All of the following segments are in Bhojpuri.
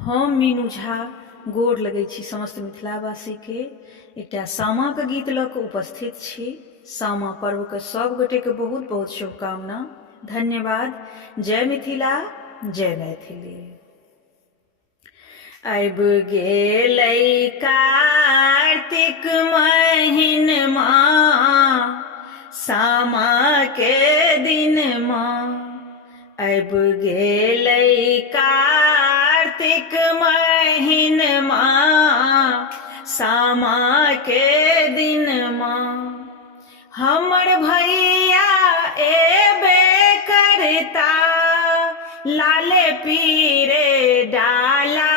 हम मीनू झा गोर लगै छी समस्त मिथिलावासी के एकटा सामा के गीत लऽ कऽ उपस्थित छी। सामा पर्व के सब गोटे के बहुत बहुत शुभकामना। धन्यवाद। जय मिथिला, जय मैथिली। आबि गेलै कार्तिक महीनमा, सामा के दिनमा। आबि गेलै कार्तिक महीनमा, सामा के दिनमा। हमर भैया एबे करता, लाले पीरे डाला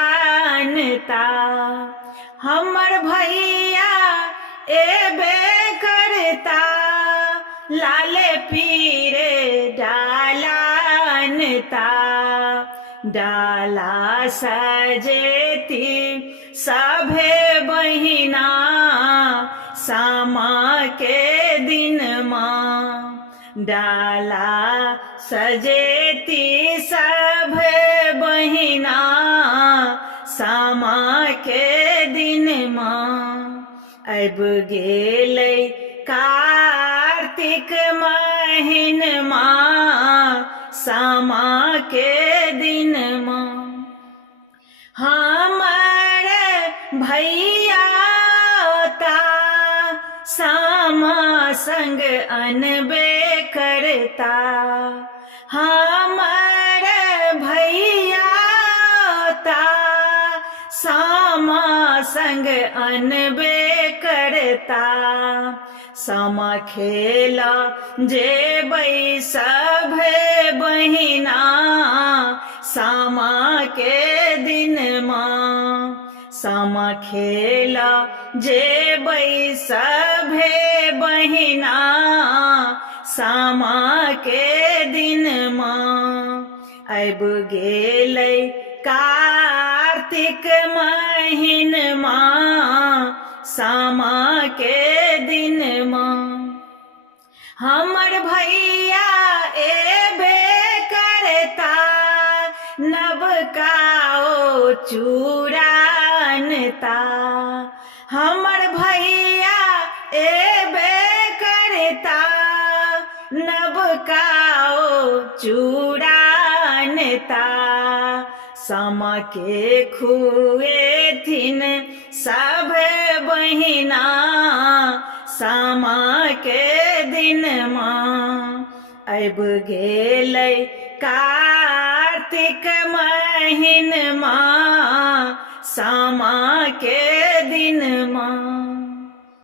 अनता। हमर भैया एबे करता, लाले पीरे डाला अनता। डाला सजेती सभे बहिना, सामा के दिनमा। डाला सजेती सभे बहिना, सामा के दिनमा। आबि गेलै कार्तिक महीनमा, सामा के दिनमा। हमर भैया ता सामा संग अनबे करता। हमर भैया ता सामा संग अनबे करता। सामा खेला जेबै सभे बहिना, सामा के दिनमा। सामा खेला जेबै सभे बहिना, सामा के दिनमा। आबि गेलै कार्तिक महीनमा, सामा के दिनमा। हमर भैया एबे करता, नवका ओ चूड़ा अनता। हमर भैया एबे करता, नवका ओ चूड़ा अनता। सामा के खुएथिन सभे बहिना, सामा के दिनमा। आबि गेलै कार्तिक महीनमा, सामा के दिन